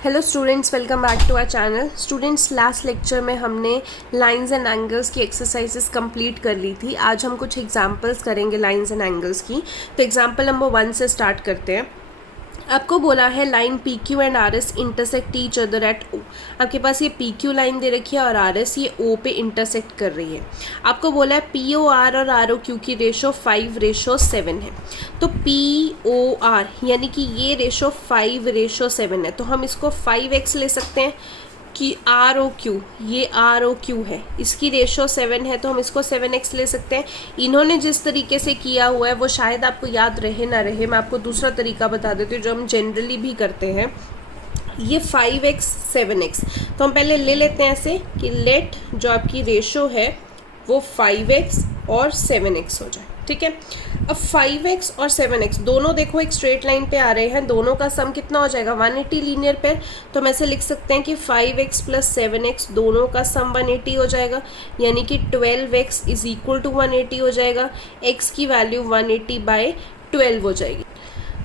Hello students, welcome back to our channel. Students, last lecture में हमने lines and angles की exercises complete कर ली थी। आज हम कुछ एग्जांपल्स करेंगे लाइंस एंड एंगल्स की। तो एग्जांपल नंबर 1 से स्टार्ट करते हैं। आपको बोला है line P Q and R S intersect each other at O. आपके पास ये पी क्यू लाइन दे रखी है और आर एस ये ओ पे इंटरसेक्ट कर रही है। आपको बोला है पी ओ आर और आर ओ क्यू की रेशो 5:7 है। तो पी ओ आर यानी कि ये रेशो 5:7 है, तो हम इसको 5x ले सकते हैं कि आर ओ क्यू, ये आर ओ क्यू है, इसकी रेशो 7 है, तो हम इसको 7x ले सकते हैं। इन्होंने जिस तरीके से किया हुआ है वो शायद आपको याद रहे ना रहे, मैं आपको दूसरा तरीका बता देती हूँ जो हम जनरली भी करते हैं। ये 5x 7x, तो हम पहले ले लेते हैं ऐसे कि लेट जो आपकी रेशो है वो 5x और 7x हो जाए। ठीक है, अब 5x और 7x दोनों देखो एक स्ट्रेट लाइन पे आ रहे हैं, दोनों का सम कितना हो जाएगा 180 लीनियर पे। तो हम ऐसे लिख सकते हैं कि 5x प्लस 7x दोनों का सम 180 हो जाएगा, यानी कि 12x इज इक्वल टू 180 हो जाएगा। x की वैल्यू 180/12 हो जाएगी,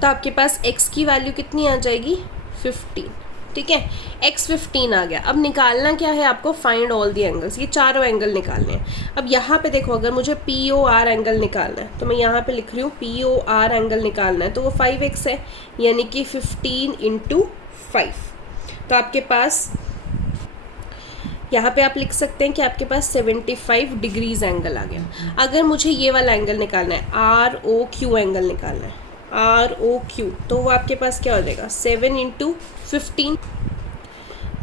तो आपके पास x की वैल्यू कितनी आ जाएगी 15। ठीक है, x 15 आ गया। अब निकालना क्या है आपको, फाइंड ऑल दी एंगल्स, ये चारों एंगल निकालने हैं। अब यहाँ पे देखो, अगर मुझे पी ओ आर एंगल निकालना है तो मैं यहाँ पे लिख रही हूँ पी ओ आर एंगल निकालना है, तो वो 5x है, यानी कि 15 × 5। तो आपके पास यहाँ पे आप लिख सकते हैं कि आपके पास 75 डिग्रीज एंगल आ गया। अगर मुझे ये वाला एंगल निकालना है, आर ओ क्यू एंगल निकालना है, आर ओ क्यू, तो वो आपके पास क्या हो जाएगा 7 × 15,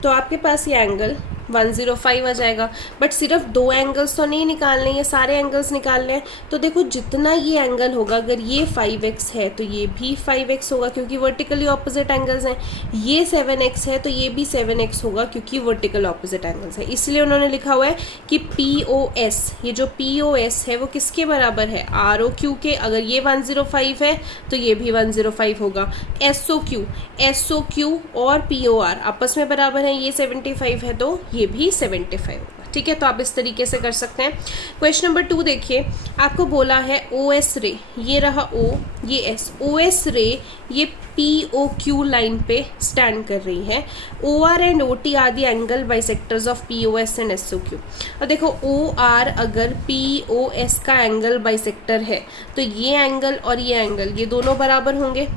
तो आपके पास ये एंगल 105 आ जाएगा। बट सिर्फ दो एंगल्स तो नहीं निकालने, ये सारे एंगल्स निकालने हैं। तो देखो जितना ये एंगल होगा, अगर ये 5x है तो ये भी 5x होगा क्योंकि वर्टिकली ऑपोजिट एंगल्स हैं। ये 7x है तो ये भी 7x होगा क्योंकि वर्टिकल ऑपोजिट एंगल्स है। इसलिए उन्होंने लिखा हुआ है कि POS, ये जो POS है वो किसके बराबर है, ROQ के। अगर ये 105 है तो ये भी 105 होगा। SOQ और POR आपस में बराबर है, ये 75 है तो ये भी 75 होगा। ठीक है, तो आप इस तरीके से कर सकते हैं। क्वेश्चन नंबर 2 देखिए, आपको बोला है OS रे, ये रहा O, ये S, OS रे ये POQ लाइन पे स्टैंड कर रही है। OR and OT are the angle bisectors of POS and SOQ। और देखो OR अगर POS का एंगल बाइसेक्टर है तो ये एंगल और ये एंगल ये दोनों बराबर होंगे।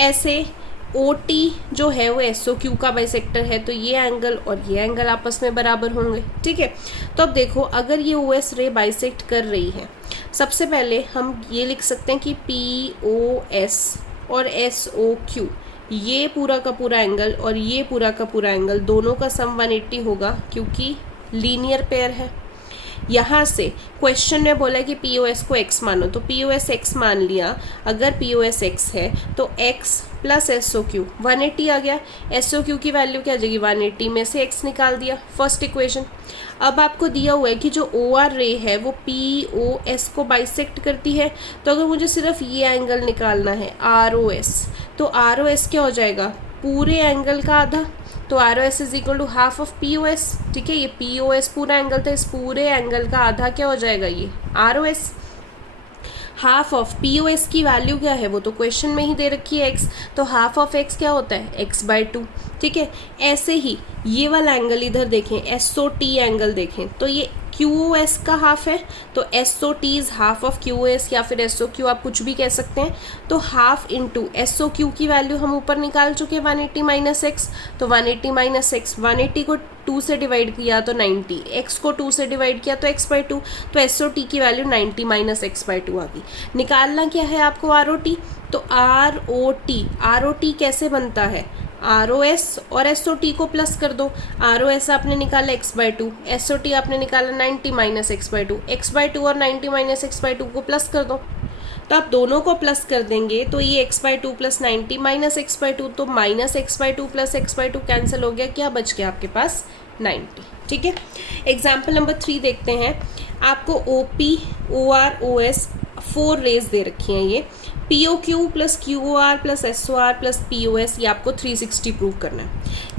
ऐसे OT जो है वो SOQ का बाइसेक्टर है, तो ये एंगल और ये एंगल आपस में बराबर होंगे। ठीक है, तो अब देखो अगर ये OS रे बाइसेक्ट कर रही है, सबसे पहले हम ये लिख सकते हैं कि POS और SOQ ये पूरा का पूरा एंगल और ये पूरा का पूरा एंगल दोनों का सम 180 होगा क्योंकि लीनियर पेयर है। यहाँ से क्वेश्चन में बोला कि POS को x मानो, तो POS x मान लिया। अगर POS x है तो x प्लस SOQ 180 आ गया। SOQ की वैल्यू क्या आ जाएगी, 180 में से x निकाल दिया, फर्स्ट इक्वेशन। अब आपको दिया हुआ है कि जो OR रे है वो POS को बाइसेक्ट करती है, तो अगर मुझे सिर्फ ये एंगल निकालना है ROS, तो ROS क्या हो जाएगा, पूरे एंगल का आधा। तो ROS is equal to half of POS। ठीक है, ये POS पूरा एंगल था, इस पूरे एंगल का आधा क्या हो जाएगा, ये ROS। हाफ ऑफ POS की वैल्यू क्या है, वो तो क्वेश्चन में ही दे रखी है x, तो हाफ ऑफ x क्या होता है x/2। ठीक है, ऐसे ही ये वाला एंगल इधर देखें, SOT एंगल देखें, तो ये QOS का हाफ है, तो SOT is half of QOS या फिर SOQ आप कुछ भी कह सकते हैं। तो हाफ इंटू SOQ की वैल्यू हम ऊपर निकाल चुके हैं 180 माइनस एक्स, तो 180 माइनस एक्स, 180 को 2 से डिवाइड किया तो 90, x को 2 से डिवाइड किया तो x/2, तो SOT की वैल्यू 90 माइनस x/2 आ गई। निकालना क्या है आपको ROT, तो ROT कैसे बनता है, ROS और SOT को प्लस कर दो। ROS आपने निकाला x/2, SOT आपने निकाला 90 माइनस x/2, x/2 और 90 माइनस x/2 को प्लस कर दो। तो आप दोनों को प्लस कर देंगे तो ये x/2 प्लस 90 माइनस x/2, तो minus x/2 plus x/2 cancel हो गया, क्या बच गया आपके पास 90। ठीक है, एग्जाम्पल नंबर 3 देखते हैं। आपको OP OR OS 4 रेज दे रखी हैं, ये POQ plus QOR plus SOR plus POS, ये आपको 360 प्रूव करना है।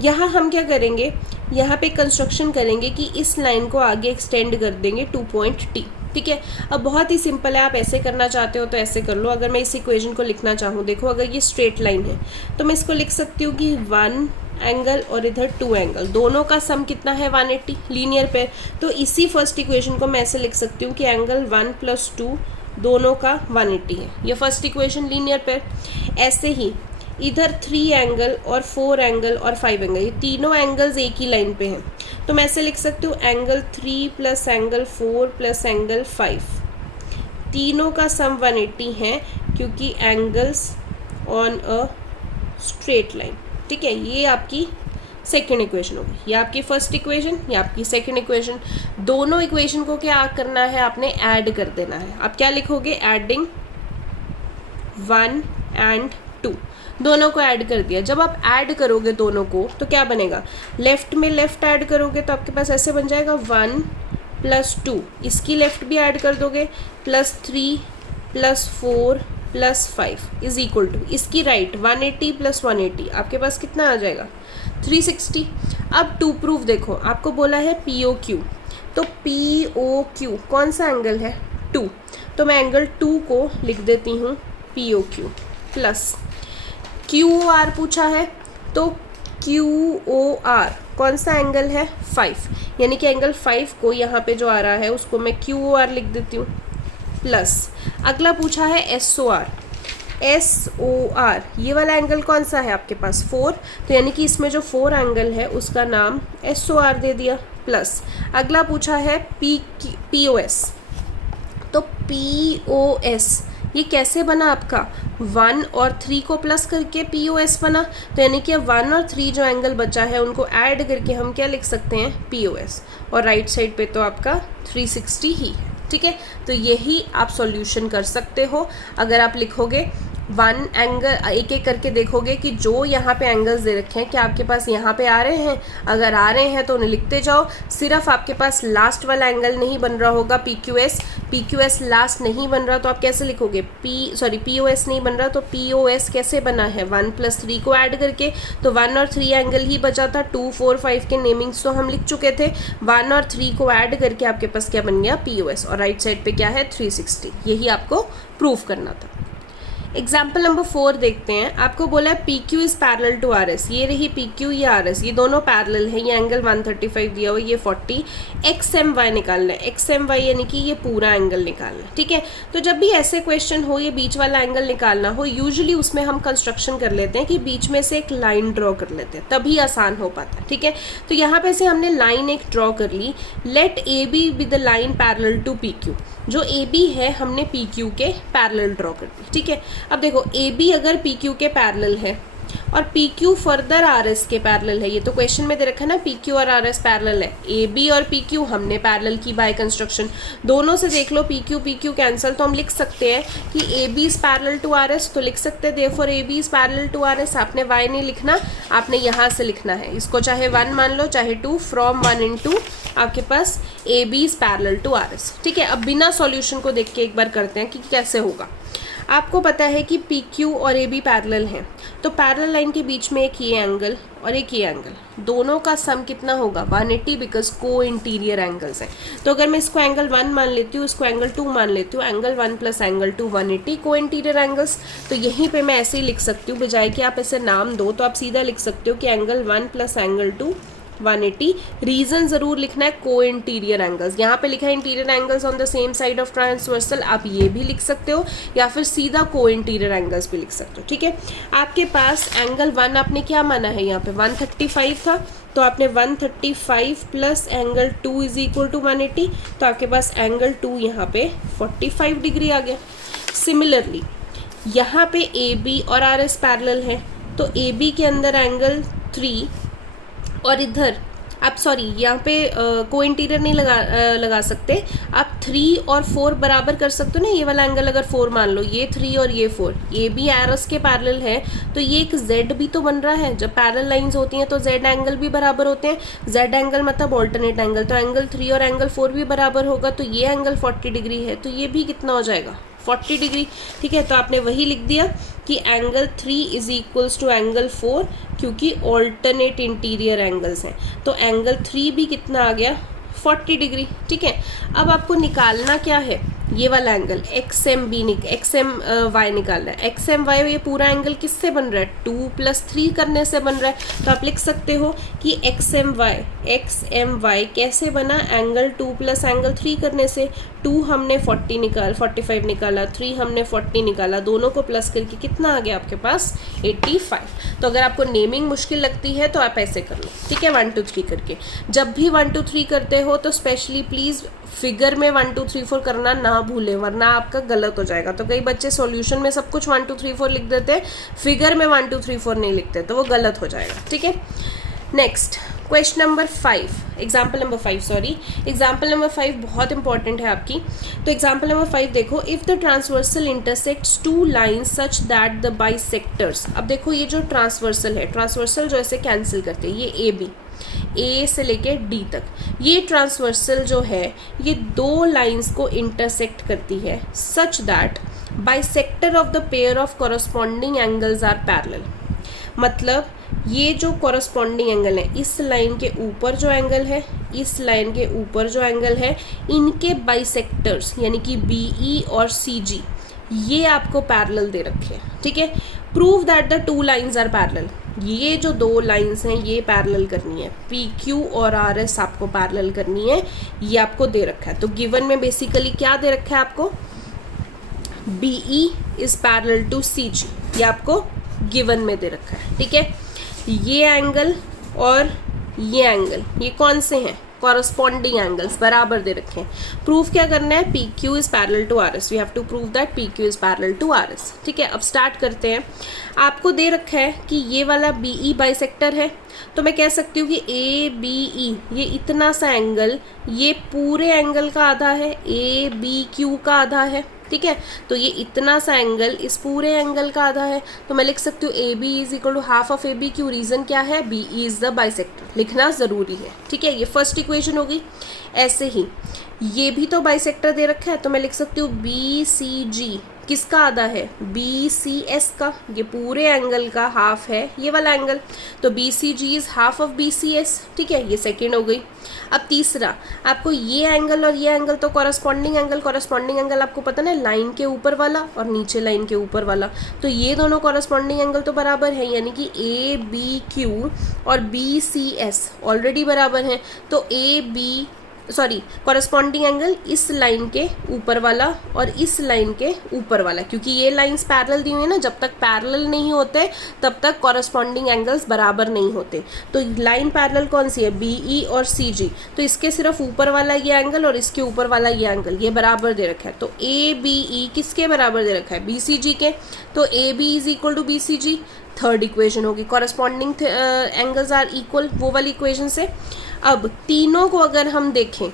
यहाँ हम क्या करेंगे, यहाँ पे कंस्ट्रक्शन करेंगे कि इस लाइन को आगे एक्सटेंड कर देंगे 2 पॉइंट T। ठीक है, अब बहुत ही सिंपल है, आप ऐसे करना चाहते हो तो ऐसे कर लो। अगर मैं इस इक्वेशन को लिखना चाहूँ, देखो अगर ये स्ट्रेट लाइन है तो मैं इसको लिख सकती हूँ कि 1 एंगल और इधर 2 एंगल, दोनों का सम कितना है 180, लीनियर पेयर। तो इसी फर्स्ट इक्वेशन को मैं ऐसे लिख सकती हूँ कि एंगल 1 + 2 दोनों का 180 है, ये फर्स्ट इक्वेशन लीनियर पेयर। ऐसे ही इधर 3 एंगल और 4 एंगल और 5 एंगल, ये तीनों एंगल्स एक ही लाइन पे हैं, तो मैं ऐसे लिख सकती हूँ एंगल 3 + एंगल 4 + एंगल 5, तीनों का सम 180 है क्योंकि angles on a straight line. ठीक है, ये आपकी सेकेंड इक्वेशन होगी, ये आपकी फर्स्ट इक्वेशन, ये आपकी सेकेंड इक्वेशन। दोनों इक्वेशन को क्या करना है, आपने ऐड कर देना है। आप क्या लिखोगे, एडिंग 1 and 2, दोनों को ऐड कर दिया। जब आप ऐड करोगे दोनों को तो क्या बनेगा, लेफ्ट में लेफ्ट ऐड करोगे तो आपके पास ऐसे बन जाएगा 1 + 2, इसकी लेफ्ट भी ऐड कर दोगे +3 + 4 + 5 इज इक्वल टू इसकी राइट 180 + 180, आपके पास कितना आ जाएगा 360। अब टू प्रूफ देखो, आपको बोला है POQ, तो POQ कौन सा एंगल है 2, तो मैं एंगल 2 को लिख देती हूँ POQ प्लस QOR पूछा है तो QOR कौन सा एंगल है 5, यानी कि एंगल 5 को यहाँ पे जो आ रहा है उसको मैं QOR लिख देती हूँ प्लस अगला पूछा है SOR, SOR ये वाला एंगल कौन सा है आपके पास 4, तो यानी कि इसमें जो 4 एंगल है उसका नाम SOR दे दिया प्लस अगला पूछा है POS, तो POS ये कैसे बना आपका 1 और 3 को प्लस करके POS बना, तो यानी कि 1 और 3 जो एंगल बचा है उनको ऐड करके हम क्या लिख सकते हैं POS, और राइट साइड पे तो आपका 360 ही है। ठीक है, तो यही आप सॉल्यूशन कर सकते हो। अगर आप लिखोगे 1 एंगल एक एक करके देखोगे कि जो यहाँ पे एंगल्स दे रखे हैं क्या आपके पास यहाँ पे आ रहे हैं, अगर आ रहे हैं तो उन्हें लिखते जाओ। सिर्फ आपके पास लास्ट वाला एंगल नहीं बन रहा होगा PQS लास्ट नहीं बन रहा तो आप कैसे लिखोगे POS नहीं बन रहा तो POS कैसे बना है 1 + 3 को ऐड करके, तो 1 और 3 एंगल ही बचा था, 2 4 5 के नेमिंग्स तो हम लिख चुके थे, 1 और 3 को ऐड करके आपके पास क्या बन गया POS, और राइट साइड पे क्या है 360, यही आपको प्रूफ करना था। एग्जाम्पल नंबर 4 देखते हैं। आपको बोला है PQ is parallel to RS, ये रही PQ, ये RS, ये दोनों पैरेलल है, ये एंगल 135 दिया हुआ, ये 40, XMY निकालना है, XMY यानी कि ये पूरा एंगल निकालना है। ठीक है, तो जब भी ऐसे क्वेश्चन हो ये बीच वाला एंगल निकालना हो, यूजुअली उसमें हम कंस्ट्रक्शन कर लेते हैं कि बीच में से एक लाइन ड्रॉ कर लेते हैं, तभी आसान हो पाता है। ठीक है, तो यहाँ पे से हमने लाइन एक ड्रॉ कर ली, let AB be the line parallel to PQ, जो AB है हमने PQ के पैरेलल ड्रॉ कर दी। ठीक है, अब देखो AB अगर PQ के पैरेलल है और PQ फर्दर RS के पैरेलल है, ये तो क्वेश्चन में दे रखा है ना PQ और RS पैरेलल है, AB और PQ हमने पैरेलल की बाय कंस्ट्रक्शन, दोनों से देख लो PQ कैंसिल, तो हम लिख सकते हैं कि AB is parallel to RS, तो लिख सकते हैं therefore AB is parallel to RS। आपने Y नहीं लिखना, आपने यहाँ से लिखना है, इसको चाहे 1 मान लो चाहे 2, फ्रॉम 1 into आपके पास AB is parallel to RS। ठीक है, अब बिना सॉल्यूशन को देख के एक बार करते हैं कि कैसे होगा। आपको पता है कि PQ और AB पैरेलल हैं, तो पैरेलल लाइन के बीच में एक ये एंगल और एक ये एंगल, दोनों का सम कितना होगा 180, बिकॉज को इंटीरियर एंगल्स हैं। तो अगर मैं इसको एंगल 1 मान लेती हूँ, इसको एंगल 2 मान लेती हूँ, एंगल 1 + एंगल 2 180 को इंटीरियर एंगल्स, तो यहीं पे मैं ऐसे ही लिख सकती हूँ, बजाय कि आप ऐसे नाम दो तो आप सीधा लिख सकते हो कि एंगल 1 + एंगल 2 180। रीजन जरूर लिखना है को इंटीरियर एंगल्स, यहाँ पे लिखा है interior angles on the same side of transversal, आप ये भी लिख सकते हो या फिर सीधा को इंटीरियर एंगल्स भी लिख सकते हो। ठीक है, आपके पास एंगल 1 आपने क्या माना है, यहाँ पे 135 था, तो आपने 135 + एंगल 2 इज इक्वल टू 180, तो आपके पास एंगल 2 यहाँ पे 45 डिग्री आ गया। सिमिलरली यहाँ पे AB और RS पैरेलल है, तो AB के अंदर एंगल 3 और इधर आप यहाँ पे को इंटीरियर नहीं लगा सकते, आप 3 और 4 बराबर कर सकते हो ना, ये वाला एंगल अगर 4 मान लो, ये 3 और ये 4, ये भी RS के पैरेलल है, तो ये एक Z भी तो बन रहा है। जब पैरेलल लाइंस होती हैं तो Z एंगल भी बराबर होते हैं, Z एंगल मतलब ऑल्टरनेट एंगल, तो एंगल 3 और एंगल 4 भी बराबर होगा, तो ये एंगल 40 डिग्री है, तो ये भी कितना हो जाएगा 40 डिग्री। ठीक है, तो आपने वही लिख दिया कि angle 3 is equals to angle 4, क्योंकि ऑल्टरनेट इंटीरियर एंगल्स हैं, तो एंगल 3 भी कितना आ गया 40 डिग्री। ठीक है, अब आपको निकालना क्या है, ये वाला एंगल एक्स एम वाई निकालना है। एक्स एम वाई ये पूरा एंगल किससे बन रहा है, 2 + 3 करने से बन रहा है। तो आप लिख सकते हो कि एक्स एम वाई कैसे बना, एंगल 2 + एंगल 3 करने से। 2 हमने 45 निकाला, 3 हमने 40 निकाला, दोनों को प्लस करके कितना आ गया आपके पास 85। तो अगर आपको नेमिंग मुश्किल लगती है तो आप ऐसे कर लो, ठीक है, 1 2 3 करके। जब भी 1 2 3 करते हो तो स्पेशली प्लीज़ फिगर में 1 2 3 4 करना ना भूलें, वरना आपका गलत हो जाएगा। तो कई बच्चे सॉल्यूशन में सब कुछ 1 2 3 4 लिख देते हैं, फिगर में 1 2 3 4 नहीं लिखते, तो वो गलत हो जाएगा, ठीक है। Next question number 5, example number 5 बहुत इंपॉर्टेंट है आपकी। तो एग्जाम्पल नंबर 5 देखो, if the transversal intersects 2 lines such that the bisectors. अब देखो ये जो ट्रांसवर्सल है, ट्रांसवर्सल जो ऐसे कैंसिल करते हैं, ये ए से लेके डी तक, ये ट्रांसवर्सल जो है ये 2 लाइंस को इंटरसेक्ट करती है such that bisector of the pair of corresponding angles are parallel. मतलब ये जो कॉरस्पॉन्डिंग एंगल है, इस लाइन के ऊपर जो एंगल है, इस लाइन के ऊपर जो एंगल है, इनके बाइसेक्टर्स यानी कि BE और CG ये आपको पैरेलल दे रखे हैं, ठीक है। Prove that the 2 lines are parallel. ये जो 2 लाइंस हैं ये पैरेलल करनी है, PQ और RS आपको पैरेलल करनी है, ये आपको दे रखा है। तो गिवन में बेसिकली क्या दे रखा है आपको, BE is parallel to CG, ये आपको गिवन में दे रखा है, ठीक है। ये एंगल और ये एंगल ये कौन से हैं, कॉरस्पॉन्डिंग एंगल्स बराबर दे रखे हैं। प्रूफ क्या करना है, PQ is parallel to RS, we have to prove that PQ is parallel to RS, ठीक है। अब स्टार्ट करते हैं। आपको दे रखा है कि ये वाला BE बाइसेक्टर है, तो मैं कह सकती हूँ कि ABE ये इतना सा एंगल ये पूरे एंगल का आधा है, ABQ का आधा है, ठीक है। तो ये इतना सा एंगल इस पूरे एंगल का आधा है, तो मैं लिख सकती हूँ AB is equal to half of ABQ। Reason क्या है, BE इज द बाइसेक्टर, लिखना जरूरी है, ठीक है। ये फर्स्ट इक्वेशन होगी। ऐसे ही ये भी तो बाइसेक्टर दे रखा है, तो मैं लिख सकती हूँ BCG किसका आधा है, BCS का, ये पूरे एंगल का हाफ है ये वाला एंगल, तो BCG is half of BCS, ठीक है। ये सेकेंड हो गई। अब तीसरा, आपको ये एंगल और ये एंगल तो कॉरस्पॉन्डिंग एंगल आपको पता ना, लाइन के ऊपर वाला और नीचे लाइन के ऊपर वाला, तो ये दोनों कॉरस्पॉन्डिंग एंगल तो बराबर है, यानी कि ABQ और BCS ऑलरेडी बराबर हैं। तो कॉरस्पॉन्डिंग एंगल इस लाइन के ऊपर वाला और इस लाइन के ऊपर वाला, क्योंकि ये लाइंस पैरेलल दी हुई है ना, जब तक पैरेलल नहीं होते तब तक कॉरस्पॉन्डिंग एंगल्स बराबर नहीं होते। तो लाइन पैरेलल कौन सी है, BE और CG, तो इसके सिर्फ ऊपर वाला ये एंगल और इसके ऊपर वाला ये एंगल ये बराबर दे रखा है। तो ABE किसके बराबर दे रखा है, BCG के, तो AB is equal to BCG। Third equation होगी, कॉरस्पॉन्डिंग एंगल्स आर इक्वल, वो वाली इक्वेशन से। अब तीनों को अगर हम देखें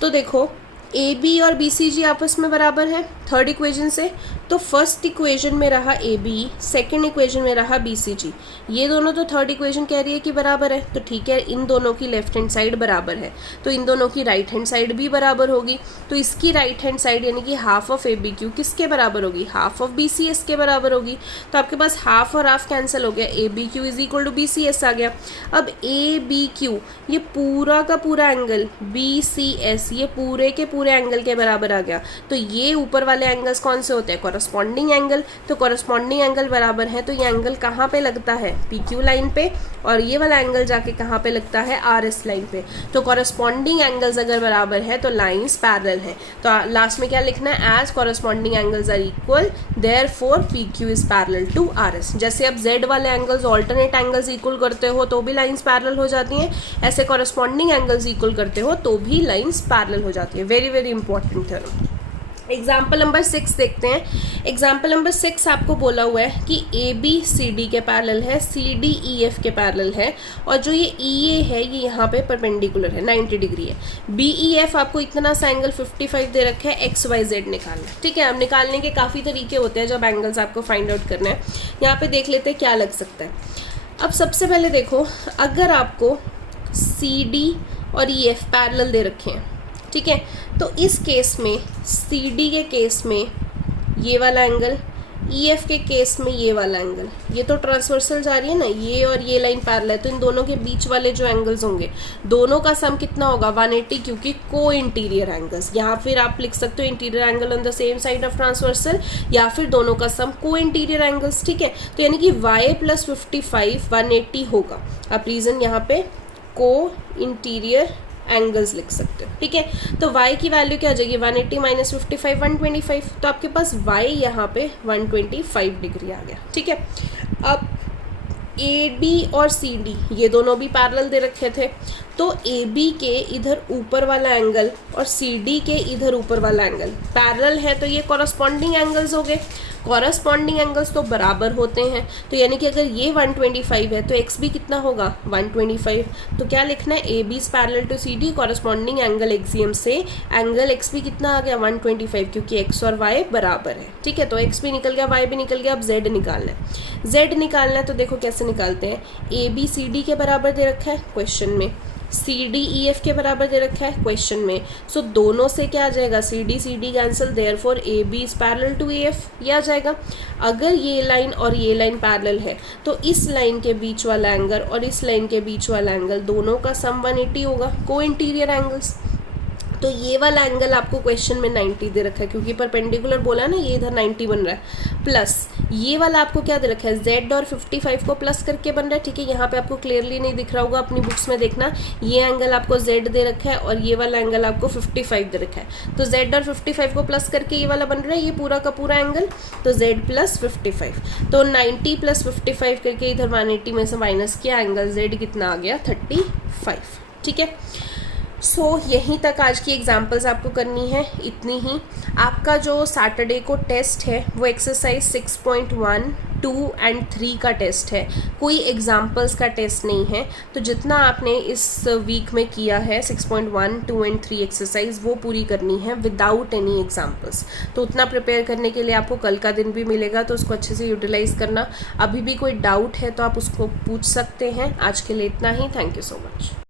तो देखो AB और BCG आपस में बराबर है थर्ड इक्वेशन से, तो फर्स्ट इक्वेशन में रहा AB, सेकंड इक्वेशन में रहा BCG, ये दोनों तो थर्ड इक्वेशन कह रही है कि बराबर है, तो ठीक है, इन दोनों की लेफ्ट हैंड साइड बराबर है, तो इन दोनों की राइट हैंड साइड भी बराबर होगी। तो इसकी राइट हैंड साइड यानी कि हाफ ऑफ ABQ किसके बराबर होगी, हाफ ऑफ BCS के बराबर होगी। तो आपके पास हाफ और हाफ कैंसिल हो गया, ABQ is equal to BCS आ गया। अब ABQ ये पूरा का पूरा एंगल, BCS ये पूरे के पूरे एंगल के बराबर आ गया। तो ये ऊपर वाले एंगल्स कौन से होते हैं, कॉरस्पॉन्डिंग एंगल, तो कॉरस्पॉन्डिंग एंगल बराबर है, तो ये एंगल कहाँ पे लगता है, PQ लाइन पे, और ये वाला एंगल जाके कहाँ पे लगता है, RS लाइन पे। तो कॉरस्पॉन्डिंग एंगल्स अगर बराबर है तो लाइंस पैरेलल है। तो लास्ट में क्या लिखना है, as corresponding angles are equal therefore PQ is parallel to RS। जैसे आप Z वाले एंगल्स ऑल्टरनेट एंगल्स इक्वल करते हो तो भी लाइंस पैरेलल हो जाती हैं, ऐसे कॉरस्पॉन्डिंग एंगल्स इक्वल करते हो तो भी लाइंस पैरेलल हो जाती है। Very very important theorem. Example number 6 देखते हैं। एग्जाम्पल नंबर 6 आपको बोला हुआ है कि ABCD के पैरेलल है, CDEF के पैरेलल है, और जो ये EA है ये यहाँ पे परपेंडिकुलर है, 90 डिग्री है। BEF आपको इतना सा एंगल 55 दे रखा है, XYZ निकालना है, ठीक है। अब निकालने के काफ़ी तरीके होते हैं जब एंगल्स आपको फाइंड आउट करना है। यहाँ पे देख लेते हैं क्या लग सकता है। अब सबसे पहले देखो, अगर आपको CD और EF पैरेलल दे रखे हैं, ठीक है, तो इस केस में CD के केस में ये वाला एंगल EF के केस में ये वाला एंगल, ये तो ट्रांसवर्सल जा रही है ना, ये और ये लाइन पैरेलल है, तो इन दोनों के बीच वाले जो एंगल्स होंगे दोनों का सम कितना होगा 180, क्योंकि को इंटीरियर एंगल्स, या फिर आप लिख सकते हो interior angle on the same side of transversal, या फिर दोनों का सम को इंटीरियर एंगल्स। ठीक है, तो यानी कि y + 55 180 होगा। आप रीजन यहाँ पे को इंटीरियर एंगल्स लिख सकते हो। ठीक है, तो y की वैल्यू क्या आ जाएगी 180 - 55 125, तो आपके पास y यहाँ पे 125 डिग्री आ गया। ठीक है, अब AB और CD ये दोनों भी पैरेलल दे रखे थे, तो AB के इधर ऊपर वाला एंगल और CD के इधर ऊपर वाला एंगल पैरेलल है, तो ये कॉरस्पॉन्डिंग एंगल्स हो गए। कॉरस्पॉन्डिंग एंगल्स तो बराबर होते हैं, तो यानी कि अगर ये 125 है तो एक्स भी कितना होगा 125। तो क्या लिखना है, AB is parallel to CD, corresponding angle axiom से एंगल एक्स भी कितना आ गया 125, क्योंकि एक्स और वाई बराबर है। ठीक है, तो एक्स भी निकल गया, वाई भी निकल गया। अब जेड निकालना है। जेड निकालना है तो देखो कैसे निकालते हैं। AB CD के बराबर दे रखा है क्वेश्चन में, CD EF के बराबर दे रखा है क्वेश्चन में, सो दोनों से क्या आ जाएगा CD cancel, therefore AB is parallel to AF, ये आ जाएगा। अगर ये लाइन और ये लाइन पैरेलल है तो इस लाइन के बीच वाला एंगल और इस लाइन के बीच वाला एंगल दोनों का सम 180 होगा, को इंटीरियर एंगल्स। तो ये वाला एंगल आपको क्वेश्चन में 90 दे रखा है, क्योंकि परपेंडिकुलर बोला ना, ये इधर 90 बन रहा है, प्लस ये वाला आपको क्या दे रखा है Z और 55 को प्लस करके बन रहा है। ठीक है, यहाँ पे आपको क्लियरली नहीं दिख रहा होगा, अपनी बुक्स में देखना, ये एंगल आपको Z दे रखा है और ये वाला एंगल आपको 55 दे रखा है, तो Z और 55 को प्लस करके ये वाला बन रहा है, ये पूरा का पूरा एंगल, तो Z + 55, तो 90 + 55 करके इधर 180 में से माइनस किया, एंगल Z कितना आ गया 35। ठीक है, सो यहीं तक आज की एग्जाम्पल्स आपको करनी है, इतनी ही। आपका जो सैटरडे को टेस्ट है वो एक्सरसाइज 6.1, 2 एंड 3 का टेस्ट है, कोई एग्जाम्पल्स का टेस्ट नहीं है। तो जितना आपने इस वीक में किया है 6.1, 2 एंड 3 एक्सरसाइज वो पूरी करनी है विदाउट एनी एग्जाम्पल्स। तो उतना प्रिपेयर करने के लिए आपको कल का दिन भी मिलेगा, तो उसको अच्छे से यूटिलाइज करना। अभी भी कोई डाउट है तो आप उसको पूछ सकते हैं। आज के लिए इतना ही, थैंक यू सो मच।